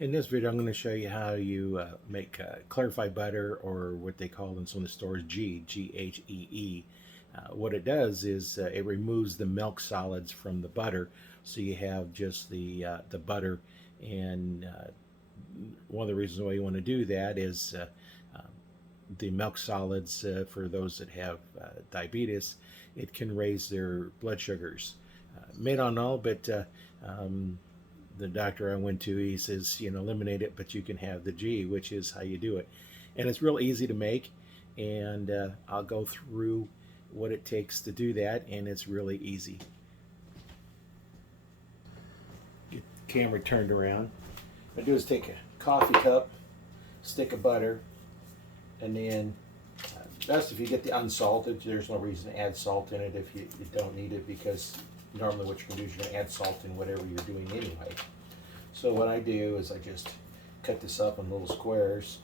In this video, I'm going to show you how you make clarified butter, or what they call in some of the stores Ghee, Ghee. What it does is it removes the milk solids from the butter, so you have just the butter. And one of the reasons why you want to do that is the milk solids, for those that have diabetes, it can raise their blood sugars. May not know, but the doctor I went to, he says, eliminate it, but you can have the Ghee, which is how you do it. And it's real easy to make, and I'll go through what it takes to do that, and it's really easy. Get the camera turned around. What I do is take a coffee cup, stick of butter, and then best if you get the unsalted. There's no reason to add salt in it if you don't need it, because normally what you're going to do is you're going to add salt in whatever you're doing anyway. So what I do is I just cut this up in little squares,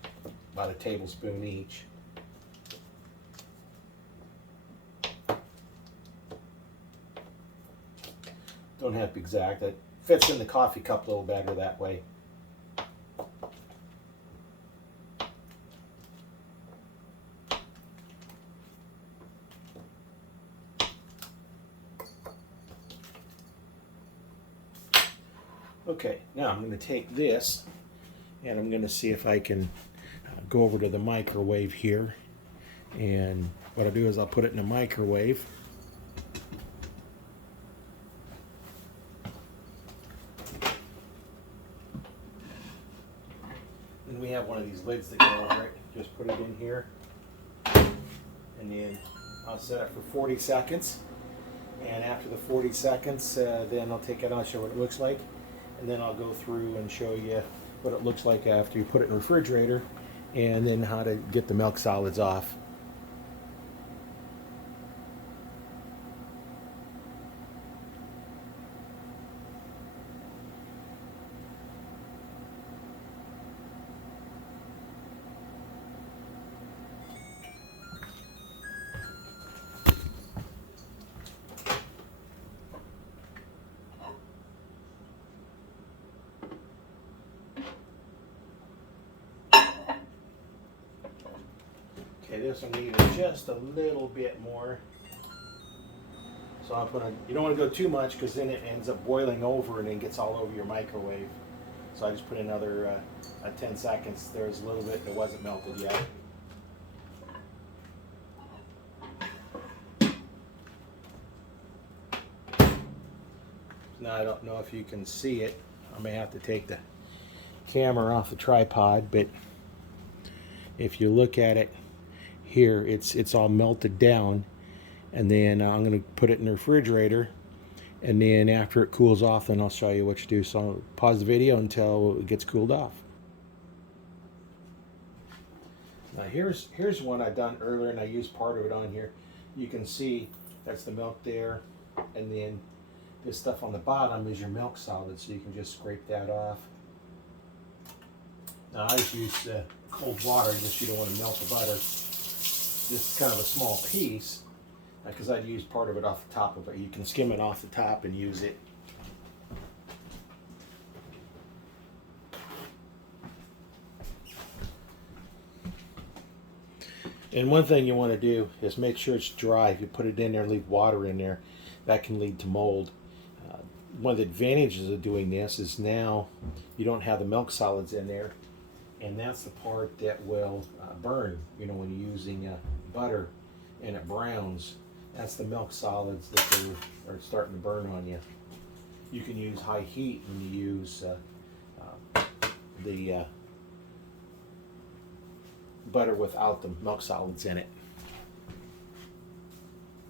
about a tablespoon each. Don't have to be exact. It fits in the coffee cup a little better that way. Okay, now I'm going to take this and I'm going to see if I can go over to the microwave here. And what I'll do is I'll put it in the microwave. And we have one of these lids that go over it. Just put it in here. And then I'll set it for 40 seconds. And after the 40 seconds, then I'll take it out and show what it looks like. And then I'll go through and show you what it looks like after you put it in the refrigerator, and then how to get the milk solids off. Okay, this one needed just a little bit more. So I'm putting, you don't want to go too much, because then it ends up boiling over and then gets all over your microwave. So I just put another 10 seconds. There's a little bit that wasn't melted yet. Now I don't know if you can see it. I may have to take the camera off the tripod, but if you look at it here, it's all melted down. And then I'm going to put it in the refrigerator, and then after it cools off, then I'll show you what you do. So I'll pause the video until it gets cooled off. Now here's one I done earlier, and I used part of it on here. You can see that's the milk there, and then this stuff on the bottom is your milk solid, so you can just scrape that off. Now I just use cold water, just so you don't want to melt the butter. This is kind of a small piece, because I'd use part of it off the top of it. You can skim it off the top and use it. And one thing you want to do is make sure it's dry. If you put it in there and leave water in there, that can lead to mold. One of the advantages of doing this is now you don't have the milk solids in there, and that's the part that will burn, when you're using butter and it browns. That's the milk solids that are starting to burn on you. You can use high heat when you use the butter without the milk solids in it.